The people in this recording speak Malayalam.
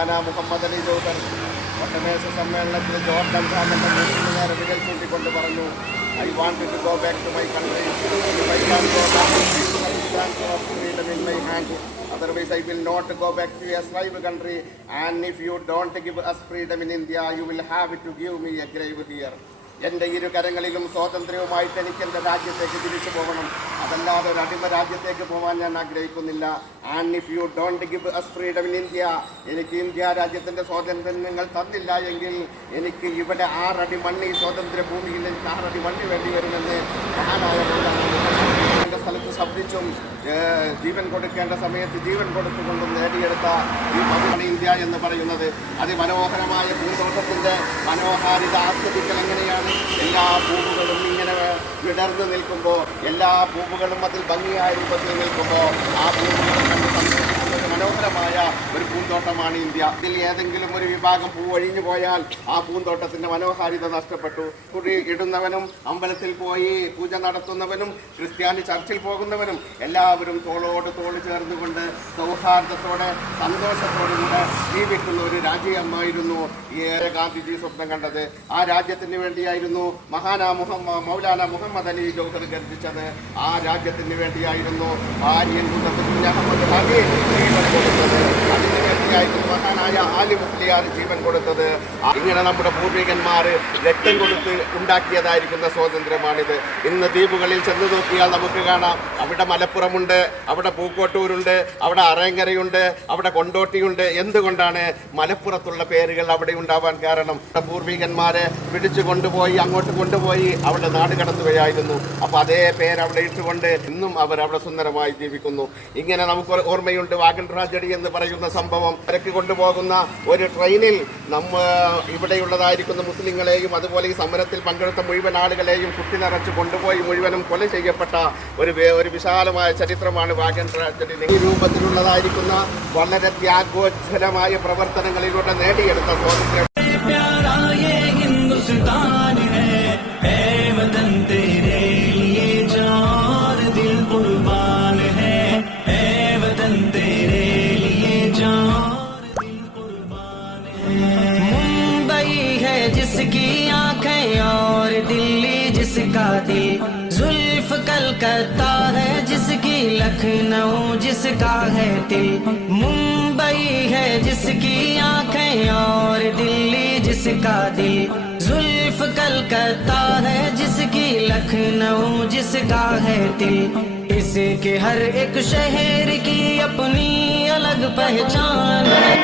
മൗലാന മുഹമ്മദ് അലി ജോദർ ഒട്ടമേശ സമ്മേളനത്തിൽ ജോർഡൻ ഖാന്റെ മുസ്ലിം നേരെ വിരൽ ചൂണ്ടിക്കൊണ്ട് പറഞ്ഞു I want to go back to my country I can go back freedom in my hand. Otherwise, I will not go back to a slave country. And if you don't give us freedom in India, you will have to give me a grave here. എന്റെ ഇരു കരങ്ങളിലും സ്വാതന്ത്ര്യവുമായിട്ട് എനിക്ക് എന്റെ രാജ്യത്തേക്ക് തിരിച്ചു പോകണം. അതല്ലാതെ ഒരു അടിമ രാജ്യത്തേക്ക് പോകാൻ ഞാൻ ആഗ്രഹിക്കുന്നില്ല. And if you don't give us freedom in India എനിക്ക് ഇന്ത്യ രാജ്യത്തിന്റെ സ്വാതന്ത്ര്യം നിങ്ങൾ തന്നില്ല എങ്കിൽ എനിക്ക് ഇവിടെ ആറടി മണ്ണി സ്വാതന്ത്ര്യ ഭൂമിയിൽ എനിക്ക് ആറടി മണ്ണ് വേണ്ടി വരുമെന്ന് മഹാനായ എന്റെ സ്ഥലത്ത് ശബ്ദിച്ചും ജീവൻ കൊടുക്കേണ്ട സമയത്ത് ജീവൻ കൊടുത്തുകൊണ്ടും നേടിയെടുത്ത ഈ എന്ന് പറയുന്നത് അതിമനോഹരമായ ഭൂതോട്ടത്തിന്റെ മനോഹാരിത ആസ്വദിക്കൽ എങ്ങനെയാണ്? എല്ലാ പൂവുകളും ഇങ്ങനെ വിടർന്നു നിൽക്കുമ്പോൾ എല്ലാ പൂവുകളും അതിൽ ഭംഗിയായ രൂപത്തിൽ നിൽക്കുമ്പോൾ ആ ഭൂമികളും കണ്ട് ഒരു മനോഹരമായ ഒരു പൂന്തോട്ടമാണ് ഇന്ത്യ. ഇതിൽ ഏതെങ്കിലും ഒരു വിഭാഗം പൂ ഒഴിഞ്ഞു പോയാൽ ആ പൂന്തോട്ടത്തിന്റെ മനോഹാരിത നഷ്ടപ്പെട്ടു. കുറി ഇടുന്നവനും അമ്പലത്തിൽ പോയി പൂജ നടത്തുന്നവനും ക്രിസ്ത്യാനി ചർച്ചിൽ പോകുന്നവനും എല്ലാവരും തോളോട് തോൾ ചേർന്നുകൊണ്ട് സൗഹാർദ്ദത്തോടെ സന്തോഷത്തോടെ കൂടെ ജീവിക്കുന്ന ഒരു രാജ്യമായിരുന്നു ഏറെ ഗാന്ധിജി സ്വപ്നം കണ്ടത്. ആ രാജ്യത്തിന് വേണ്ടിയായിരുന്നു മഹാനാ മുഹമ്മ മൗലാന മുഹമ്മദ് അലി ജൗഹർ ഗർജിച്ചത്. ആ രാജ്യത്തിന് വേണ്ടിയായിരുന്നു ഭാര്യൻ അഹമ്മദ് ഹബീബ് ജീവൻ കൊടുത്തത് അതിന് വേണ്ടിയായിരുന്നു മഹാനായ ആലി മുസ്ലിയാർ ജീവൻ കൊടുത്തത്. ഇങ്ങനെ നമ്മുടെ പൂർവികന്മാർ രക്തം കൊടുത്ത് ഉണ്ടാക്കിയതായിരിക്കുന്ന സ്വാതന്ത്ര്യമാണിത്. ഇന്ന് ദ്വീപുകളിൽ ചെന്ന് നോക്കിയാൽ നമുക്ക് കാണാം. അവിടെ മലപ്പുറമുണ്ട് അവിടെ പൂക്കോട്ടൂരുണ്ട് അവിടെ അറേങ്കരയുണ്ട് അവിടെ കൊണ്ടോട്ടിയുണ്ട്. എന്തുകൊണ്ടാണ് മലപ്പുറത്തുള്ള പേരുകൾ അവിടെ ഉണ്ടാവാൻ കാരണം? നമ്മുടെ പൂർവികന്മാരെ പിടിച്ചു കൊണ്ടുപോയി അങ്ങോട്ട് കൊണ്ടുപോയി അവിടെ നാട് കടത്തുകയായിരുന്നു. അപ്പൊ അതേ പേര് അവിടെ ഇട്ടുകൊണ്ട് ഇന്നും അവർ അവിടെ സുന്ദരമായി ജീവിക്കുന്നു. ഇങ്ങനെ നമുക്ക് ഓർമ്മയുണ്ട് വാഗൺ ട്രാജഡി എന്ന് പറയുന്ന സംഭവം. തിരക്ക് കൊണ്ടുപോകുന്ന ഒരു ട്രെയിനിൽ നമ്മ ഇവിടെയുള്ളതായിരിക്കുന്ന മുസ്ലിങ്ങളെയും അതുപോലെ ഈ സമരത്തിൽ പങ്കെടുത്ത മുഴുവൻ ആളുകളെയും കുത്തി നിറച്ച് കൊണ്ടുപോയി മുഴുവനും കൊല ചെയ്യപ്പെട്ട ഒരു ഒരു വിശാലമായ ചരിത്രമാണ് വാഗൻ ട്രാജഡി ഈ രൂപത്തിലുള്ളതായിരിക്കുന്ന വളരെ ത്യാഗോജ്വലമായ പ്രവർത്തനങ്ങളിലൂടെ നേടിയെടുത്ത സ്വാതന്ത്ര്യം. जिसकी आँखें और दिल्ली जिसका दिल। जुल्फ कलकत्ता है जिसकी लखनऊ जिसका है दिल। मुंबई है जिसकी आँखें और दिल्ली जिसका दिल। जुल्फ कलकत्ता है जिसकी लखनऊ जिसका है दिल। इसके हर एक शहर की अपनी अलग पहचान है।